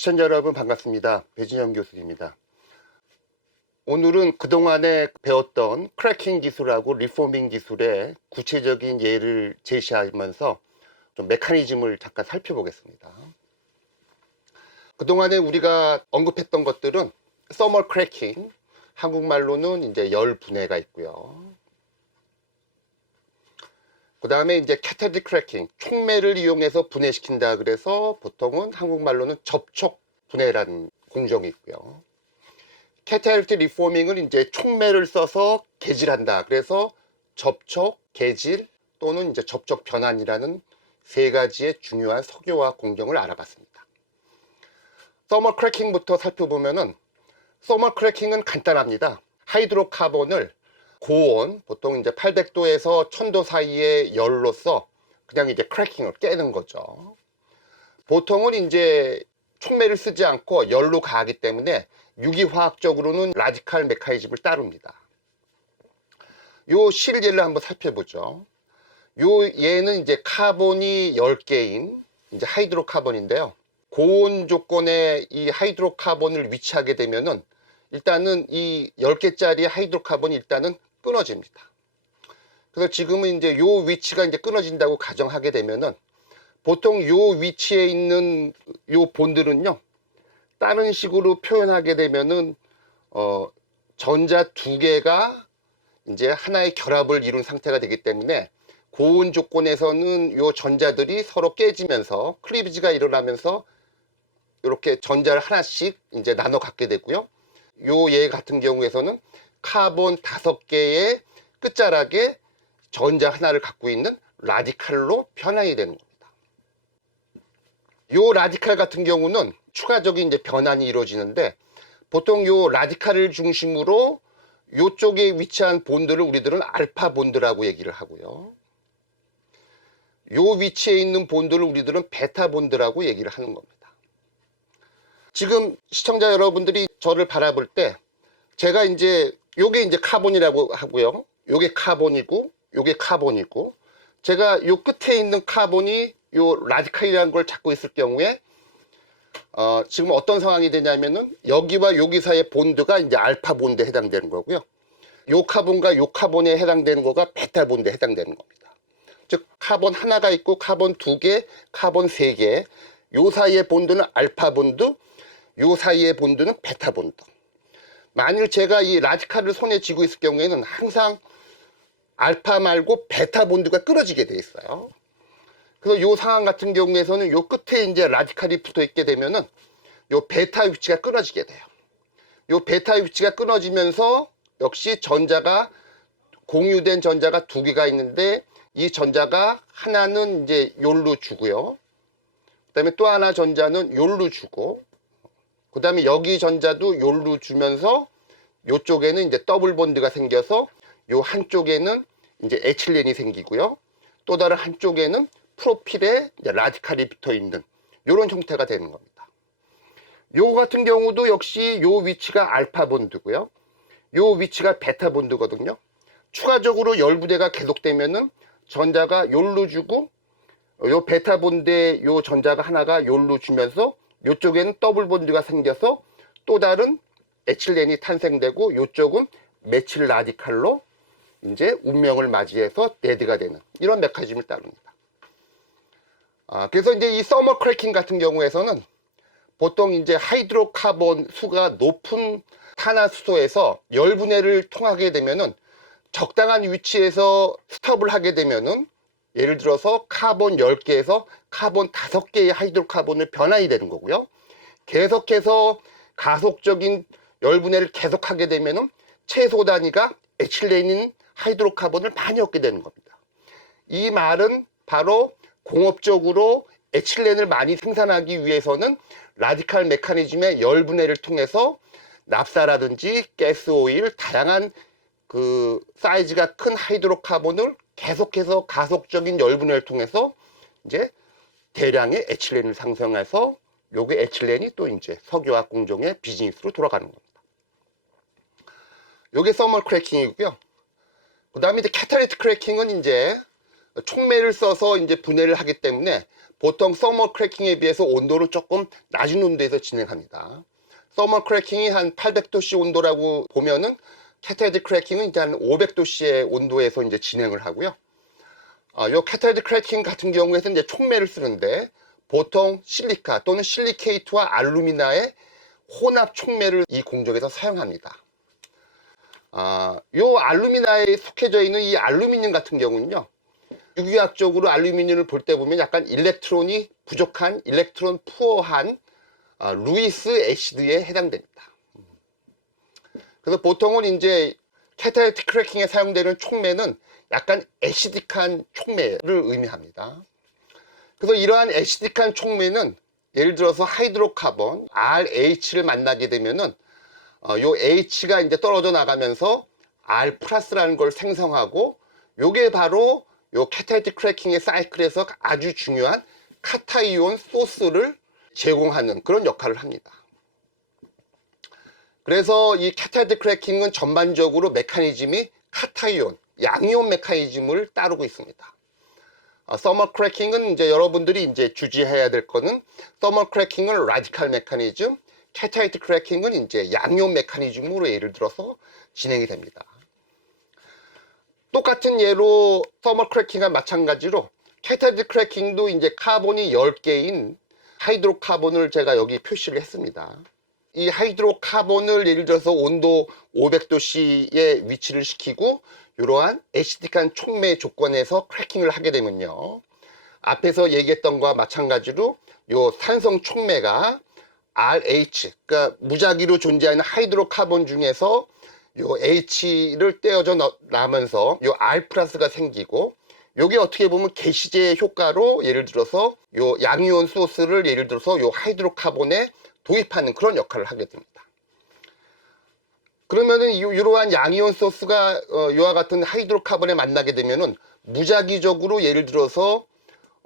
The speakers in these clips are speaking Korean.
시청자 여러분 반갑습니다. 배진영 교수입니다. 오늘은 그동안에 배웠던 크래킹 기술하고 리포밍 기술의 구체적인 예를 제시하면서 좀 메커니즘을 잠깐 살펴보겠습니다. 그동안에 우리가 언급했던 것들은 서멀 크래킹, 한국말로는 이제 열 분해가 있고요. 그 다음에 이제 캐타디틱 크래킹, 촉매를 이용해서 분해시킨다 그래서 보통은 한국말로는 접촉 분해라는 공정이 있고요. 캐타리틱 리포밍을 이제 촉매를 써서 개질한다 그래서 접촉, 개질 또는 이제 접촉 변환이라는 세 가지의 중요한 석유화학 공정을 알아봤습니다. 서멀 크래킹부터 살펴보면은 서멀 크래킹은 간단합니다. 하이드로카본을 고온, 보통 이제 800도에서 1000도 사이의 열로서 그냥 이제 크래킹을 깨는 거죠. 보통은 이제 촉매를 쓰지 않고 열로 가하기 때문에 유기화학적으로는 라디칼 메커니즘을 따릅니다. 요 실제를 한번 살펴보죠. 요 얘는 이제 카본이 10개인 이제 하이드로카본인데요. 고온 조건에 이 하이드로카본을 위치하게 되면은 일단은 이 10개짜리 하이드로카본이 일단은 끊어집니다. 그래서 지금은 이제 요 위치가 이제 끊어진다고 가정하게 되면은 보통 요 위치에 있는 요 본들은요, 다른 식으로 표현하게 되면은 전자 두 개가 이제 하나의 결합을 이룬 상태가 되기 때문에 고온 조건에서는 요 전자들이 서로 깨지면서 클리비지가 일어나면서 이렇게 전자를 하나씩 이제 나눠 갖게 되고요. 요 얘 같은 경우에서는 카본 5개의 끝자락에 전자 하나를 갖고 있는 라디칼로 변환이 되는 겁니다. 요 라디칼 같은 경우는 추가적인 이제 변환이 이루어지는데 보통 요 라디칼을 중심으로 요쪽에 위치한 본드를 우리들은 알파 본드라고 얘기를 하고요. 요 위치에 있는 본드를 우리들은 베타 본드라고 얘기를 하는 겁니다. 지금 시청자 여러분들이 저를 바라볼 때 제가 이제 요게 이제 카본이라고 하고요. 요게 카본이고 요게 카본이고 제가 요 끝에 있는 카본이 요 라디칼이라는 걸 잡고 있을 경우에 지금 어떤 상황이 되냐면은 여기와 여기 사이의 본드가 이제 알파 본드에 해당되는 거고요. 요 카본과 요 카본에 해당되는 거가 베타 본드에 해당되는 겁니다. 즉 카본 하나가 있고 카본 2개, 카본 3개 요 사이의 본드는 알파 본드, 요 사이의 본드는 베타 본드. 만일 제가 이 라디칼을 손에 쥐고 있을 경우에는 항상 알파 말고 베타 본드가 끊어지게 돼 있어요. 그래서 요 상황 같은 경우에서는 요 끝에 이제 라디칼이 붙어 있게 되면은 요 베타 위치가 끊어지게 돼요. 요 베타 위치가 끊어지면서 역시 전자가 공유된 전자가 2개가 있는데 이 전자가 하나는 이제 요로 주고요. 그다음에 또 하나 전자는 요로 주고 그다음에 여기 전자도 요로 주면서 요쪽에는 이제 더블 본드가 생겨서 요 한쪽에는 이제 에틸렌이 생기고요. 또 다른 한쪽에는 프로필에 라디칼이 붙어 있는 이런 형태가 되는 겁니다. 요 같은 경우도 역시 요 위치가 알파 본드고요. 요 위치가 베타 본드거든요. 추가적으로 열부대가 계속되면은 전자가 요로 주고 요 베타 본드에 요 전자가 하나가 요로 주면서 요쪽에는 더블 본드가 생겨서 또 다른 에틸렌이 탄생되고 요쪽은 메칠 라디칼로 이제 운명을 맞이해서 데드가 되는 이런 메커니즘을 따릅니다. 그래서 이제 이 서머 크래킹 같은 경우에서는 보통 이제 하이드로카본 수가 높은 탄화수소에서 열분해를 통하게 되면은 적당한 위치에서 스톱을 하게 되면은 예를 들어서 카본 10개에서 카본 5개의 하이드로카본을 변환이 되는 거고요. 계속해서 가속적인 열분해를 계속하게 되면은 최소 단위가 에틸렌인 하이드로카본을 많이 얻게 되는 겁니다. 이 말은 바로 공업적으로 에틸렌을 많이 생산하기 위해서는 라디칼 메커니즘의 열분해를 통해서 납사라든지 가스오일 다양한 그 사이즈가 큰 하이드로카본을 계속해서 가속적인 열분해를 통해서 이제 대량의 에틸렌을 생성해서 요게 에틸렌이 또 이제 석유화학 공정의 비즈니스로 돌아가는 겁니다. 요게 서멀 크래킹이고요. 그 다음에 이제 캐타리틱 크래킹은 이제 촉매를 써서 이제 분해를 하기 때문에 보통 서머 크래킹에 비해서 온도를 조금 낮은 온도에서 진행합니다. 서머 크래킹이 한 800도씨 온도라고 보면은 캐타이드 크래킹은 이제 한 500도씨의 온도에서 이제 진행을 하고요. 요 캐타이드 크래킹 같은 경우에는 이제 촉매를 쓰는데 보통 실리카 또는 실리케이트와 알루미나의 혼합 촉매를 이 공정에서 사용합니다. 요 알루미나에 속해져 있는 이 알루미늄 같은 경우는요, 유기학적으로 알루미늄을 볼 때 보면 약간 일렉트론이 부족한, 일렉트론 푸어한 루이스 애시드에 해당됩니다. 그래서 보통은 이제 캐타이트 크래킹에 사용되는 촉매는 약간 애시딕한 촉매를 의미합니다. 그래서 이러한 애시딕한 촉매는 예를 들어서 하이드로카본 RH를 만나게 되면은 요 H가 이제 떨어져 나가면서 R 플러스라는 걸 생성하고, 요게 바로 요 캐타이트 크래킹의 사이클에서 아주 중요한 카타이온 소스를 제공하는 그런 역할을 합니다. 그래서 이 캐타이트 크래킹은 전반적으로 메커니즘이 카타이온, 양이온 메커니즘을 따르고 있습니다. 서머 크래킹은 이제 여러분들이 이제 주지해야 될 거는, 서머 크래킹은 라디칼 메커니즘, 캐타이트 크래킹은 이제 양이온 메커니즘으로 예를 들어서 진행이 됩니다. 똑같은 예로 서머 크래킹과 마찬가지로 캐타이트 크래킹도 이제 카본이 10개인 하이드로카본을 제가 여기 표시를 했습니다. 이 하이드로카본을 예를 들어서 온도 500도씨에 위치를 시키고 이러한 애시딕한 촉매 조건에서 크래킹을 하게 되면요, 앞에서 얘기했던 것과 마찬가지로 요 산성 촉매가 RH, 그러니까 무작위로 존재하는 하이드로카본 중에서 요 H를 떼어져 나면서 요 R 플러스가 생기고, 요게 어떻게 보면 개시제 효과로 예를 들어서 요 양이온 소스를 예를 들어서 요 하이드로카본에 도입하는 그런 역할을 하게 됩니다. 그러면은 이러한 양이온 소스가 요와 같은 하이드로카본에 만나게 되면은 무작위적으로 예를 들어서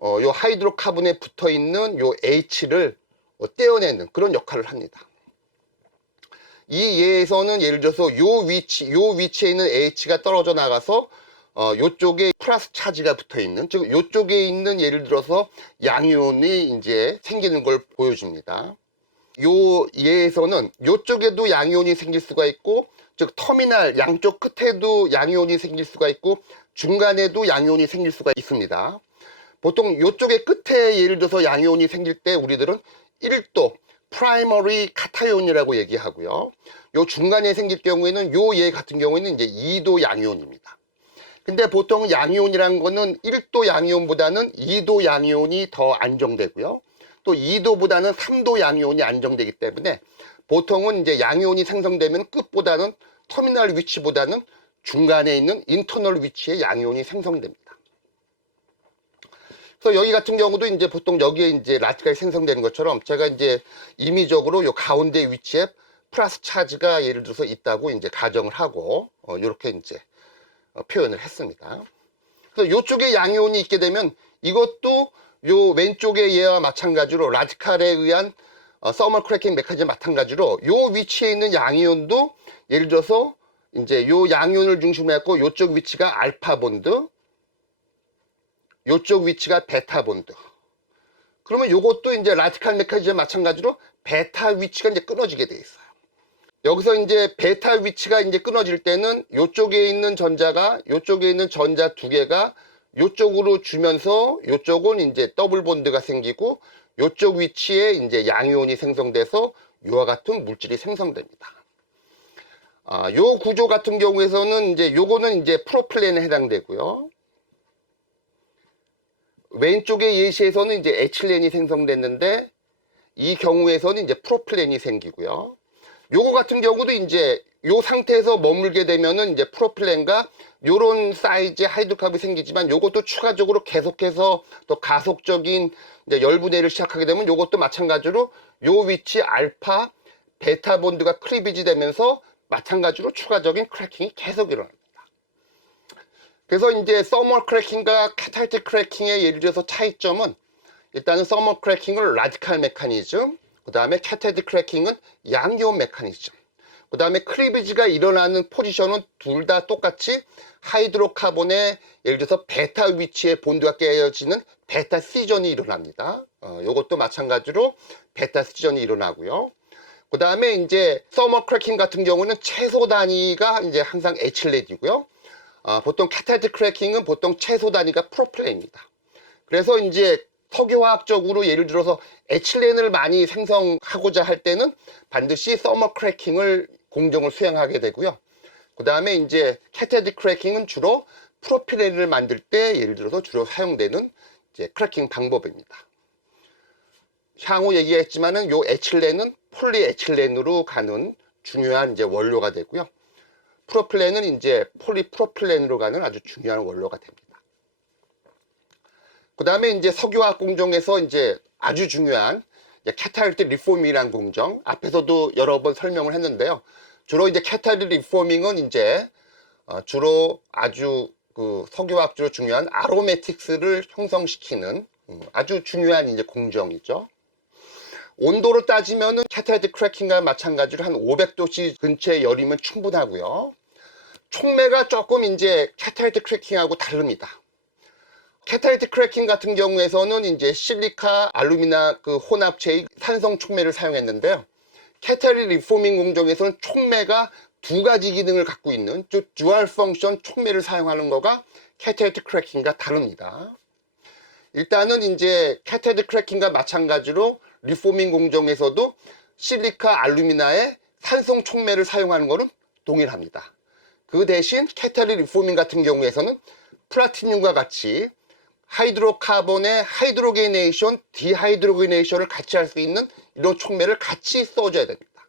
요 하이드로카본에 붙어 있는 요 H를 떼어내는 그런 역할을 합니다. 이 예에서는 예를 들어서 요 위치에 있는 H가 떨어져 나가서 요쪽에 플러스 차지가 붙어 있는, 즉 요쪽에 있는 예를 들어서 양이온이 이제 생기는 걸 보여줍니다. 요 예에서는 요쪽에도 양이온이 생길 수가 있고, 즉 터미널 양쪽 끝에도 양이온이 생길 수가 있고, 중간에도 양이온이 생길 수가 있습니다. 보통 요쪽의 끝에 예를 들어서 양이온이 생길 때 우리들은 1도 프라이머리 카타이온이라고 얘기하고요, 요 중간에 생길 경우에는 요 예 같은 경우에는 이제 2도 양이온입니다. 근데 보통 양이온이라는 거는 1도 양이온보다는 2도 양이온이 더 안정되고요, 또 2도보다는 3도 양이온이 안정되기 때문에 보통은 이제 양이온이 생성되면 끝보다는 터미널 위치보다는 중간에 있는 인터널 위치에 양이온이 생성됩니다. 그래서 여기 같은 경우도 이제 보통 여기에 이제 라디칼이 생성되는 것처럼 제가 이제 임의적으로 요 가운데 위치에 플러스 차지가 예를 들어서 있다고 이제 가정을 하고 이렇게 이제 표현을 했습니다. 그래서 요쪽에 양이온이 있게 되면 이것도 요 왼쪽의 예와 마찬가지로 라디칼에 의한 서머 크래킹 메커니즘 마찬가지로 요 위치에 있는 양이온도 예를 들어서 이제 요 양이온을 중심으로 해서 요쪽 위치가 알파 본드, 요쪽 위치가 베타 본드. 그러면 요것도 이제 라디칼 메커니즘 마찬가지로 베타 위치가 이제 끊어지게 돼 있어요. 여기서 이제 베타 위치가 이제 끊어질 때는 요쪽에 있는 전자가, 요쪽에 있는 전자 두 개가 요쪽으로 주면서 요쪽은 이제 더블 본드가 생기고, 요쪽 위치에 이제 양이온이 생성돼서 요와 같은 물질이 생성됩니다. 요 구조 같은 경우에서는 이제 요거는 이제 프로필렌에 해당되고요, 왼쪽의 예시에서는 이제 에틸렌이 생성됐는데 이 경우에서는 이제 프로필렌이 생기고요, 요거 같은 경우도 이제 요 상태에서 머물게 되면은 이제 프로필렌과 요런 사이즈의 하이드로카본이 생기지만, 요것도 추가적으로 계속해서 더 가속적인 이제 열분해를 시작하게 되면 요것도 마찬가지로 요 위치 알파 베타 본드가 클리비지 되면서 마찬가지로 추가적인 크래킹이 계속 일어납니다. 그래서 이제 서머 크래킹과 캐타이트 크래킹의 예를 들어서 차이점은, 일단은 서머 크래킹은 라디칼 메커니즘, 그 다음에 캐타이트 크래킹은 양이온 메커니즘. 그 다음에 클리비지가 일어나는 포지션은 둘 다 똑같이 하이드로카본의 예를 들어서 베타 위치에 본드가 깨어지는 베타 C전이 일어납니다. 이것도 마찬가지로 베타 C전이 일어나고요. 그 다음에 이제 서머 크래킹 같은 경우는 최소 단위가 이제 항상 에틸렌이고요. 보통 카탈리틱 크래킹은 보통 최소 단위가 프로필렌입니다. 그래서 이제 석유화학적으로 예를 들어서 에틸렌을 많이 생성하고자 할 때는 반드시 서머 크래킹을 공정을 수행하게 되고요. 그 다음에 이제 카탈리틱 크래킹은 주로 프로필렌을 만들 때 예를 들어서 주로 사용되는 이제 크래킹 방법입니다. 향후 얘기했지만은 요 에틸렌은 폴리에틸렌으로 가는 중요한 이제 원료가 되고요. 프로필렌은 이제 폴리프로필렌으로 가는 아주 중요한 원료가 됩니다. 그 다음에 이제 석유화학 공정에서 이제 아주 중요한 카탈리틱 리포밍이라는 공정, 앞에서도 여러 번 설명을 했는데요. 주로 이제 카탈리틱 리포밍은 이제 주로 아주 그 석유화학적으로 중요한 아로매틱스를 형성시키는 아주 중요한 이제 공정이죠. 온도로 따지면은 카탈리틱 크래킹과 마찬가지로 한 500도씨 근처의 열이면 충분하고요. 촉매가 조금 이제 카탈리틱 크래킹하고 다릅니다. 카탈리틱 크래킹 같은 경우에서는 이제 실리카 알루미나 그 혼합체의 산성 촉매를 사용했는데요. 카탈리틱 리포밍 공정에서는 촉매가 두 가지 기능을 갖고 있는 듀얼 펑션 촉매를 사용하는 거가 카탈리틱 크래킹과 다릅니다. 일단은 이제 카탈리틱 크래킹과 마찬가지로 리포밍 공정에서도 실리카 알루미나의 산성 촉매를 사용하는 것은 동일합니다. 그 대신 카탈리틱 리포밍 같은 경우에서는 플라티늄과 같이 하이드로카본의 하이드로게네이션, 디하이드로게네이션을 같이 할 수 있는 이런 촉매를 같이 써줘야 됩니다.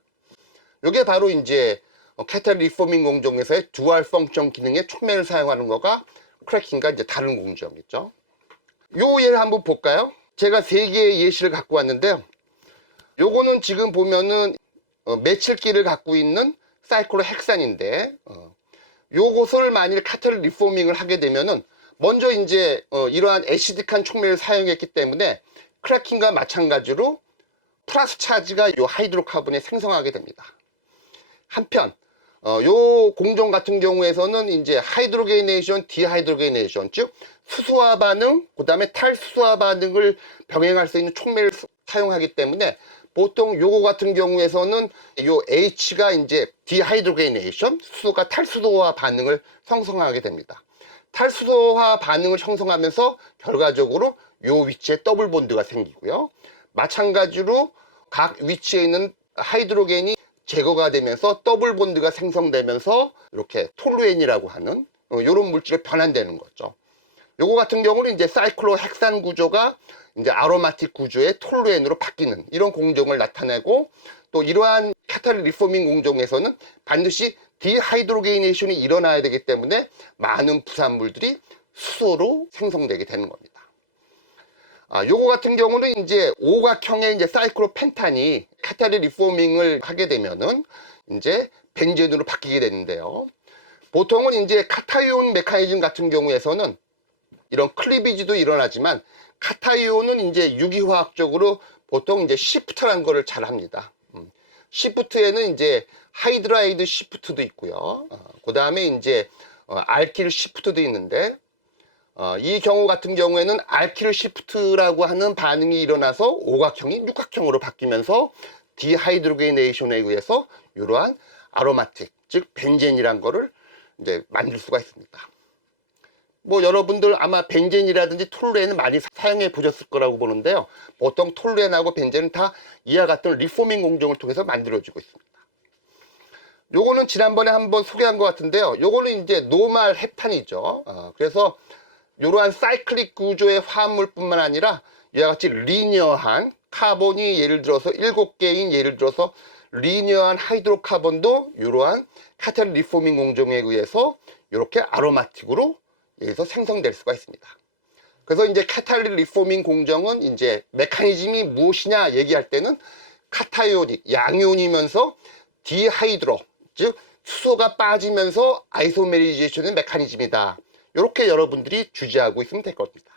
이게 바로 이제 카탈리틱 리포밍 공정에서의 듀얼 펑션 기능의 촉매를 사용하는 거가 크래킹과 이제 다른 공정이죠. 요 예를 한번 볼까요? 제가 세 개의 예시를 갖고 왔는데요. 요거는 지금 보면은 메칠기를 갖고 있는 사이클로헥산인데 요것을 만일 카탈리틱 리포밍을 하게 되면은 먼저 이제 이러한 애시딕한 촉매를 사용했기 때문에 크래킹과 마찬가지로 플러스 차지가 요 하이드로카본에 생성하게 됩니다. 한편 요 공정 같은 경우에서는 이제 하이드로게네이션, 디하이드로게네이션, 즉 수소화 반응, 그 다음에 탈수소화 반응을 병행할 수 있는 촉매를 사용하기 때문에 보통 요거 같은 경우에서는 요 H가 이제 디하이드로게네이션, 수소가 탈수소화 반응을 형성하게 됩니다. 탈수소화 반응을 형성하면서 결과적으로 요 위치에 더블 본드가 생기고요. 마찬가지로 각 위치에 있는 하이드로겐이 제거가 되면서 더블 본드가 생성되면서 이렇게 톨루엔이라고 하는 이런 물질로 변환되는 거죠. 요거 같은 경우는 이제 사이클로헥산 구조가 이제 아로마틱 구조의 톨루엔으로 바뀌는 이런 공정을 나타내고, 또 이러한 카탈리틱 리포밍 공정에서는 반드시 디하이드로게네이션이 일어나야 되기 때문에 많은 부산물들이 수소로 생성되게 되는 겁니다. 요거 같은 경우는 이제 오각형의 이제 사이클로펜탄이 카탈리틱 리포밍을 하게 되면은 이제 벤젠으로 바뀌게 되는데요. 보통은 이제 카타이온 메커니즘 같은 경우에서는 이런 클리비지도 일어나지만 카타이온은 이제 유기화학적으로 보통 이제 시프트라는 거를 잘 합니다. 시프트에는 이제 하이드라이드 시프트도 있고요. 그 다음에 이제 알킬 시프트도 있는데 이 경우 같은 경우에는 알킬 시프트라고 하는 반응이 일어나서 오각형이 육각형으로 바뀌면서 디하이드로게네이션에 의해서 이러한 아로마틱, 즉 벤젠이란 거를 이제 만들 수가 있습니다. 뭐 여러분들 아마 벤젠이라든지 톨루엔을 많이 사용해 보셨을 거라고 보는데요. 보통 톨루엔하고 벤젠은 다 이와 같은 리포밍 공정을 통해서 만들어지고 있습니다. 요거는 지난번에 한번 소개한 것 같은데요. 요거는 이제 노말 헵탄이죠. 그래서 이러한 사이클릭 구조의 화합물뿐만 아니라 이와 같이 리니어한 카본이 예를 들어서 7개인 예를 들어서 리니어한 하이드로카본도 이러한 카탈리틱 리포밍 공정에 의해서 이렇게 아로마틱으로 여기서 생성될 수가 있습니다. 그래서 이제 카탈리틱 리포밍 공정은 이제 메커니즘이 무엇이냐 얘기할 때는 카타이오닉, 양이온이면서 디하이드로, 즉 수소가 빠지면서 아이소메리제이션의 메커니즘이다. 이렇게 여러분들이 주제하고 있으면 될 겁니다.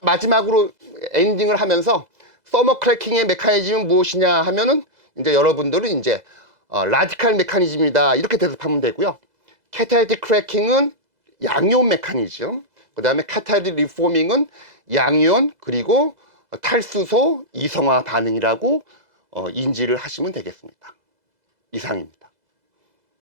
마지막으로 엔딩을 하면서 서머 크래킹의 메커니즘은 무엇이냐 하면은 이제 여러분들은 이제 라디칼 메커니즘이다 이렇게 대답하면 되고요. 카타이틱 크래킹은 양이온 메커니즘, 그 다음에 카타이틱 리포밍은 양이온 그리고 탈수소 이성화 반응이라고 인지를 하시면 되겠습니다. 이상입니다.